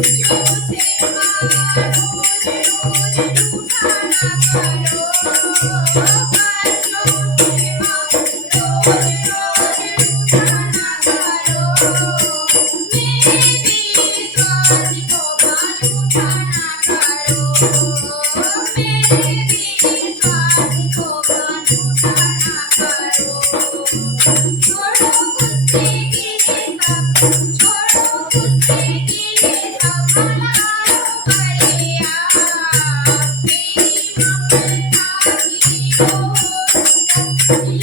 Thank you.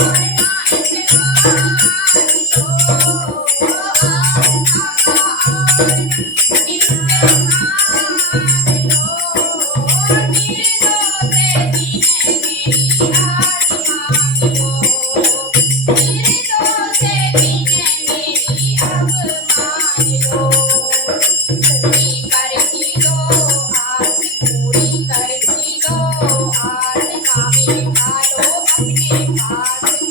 Thank you.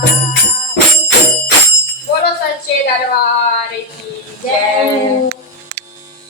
ボロサチエダルワ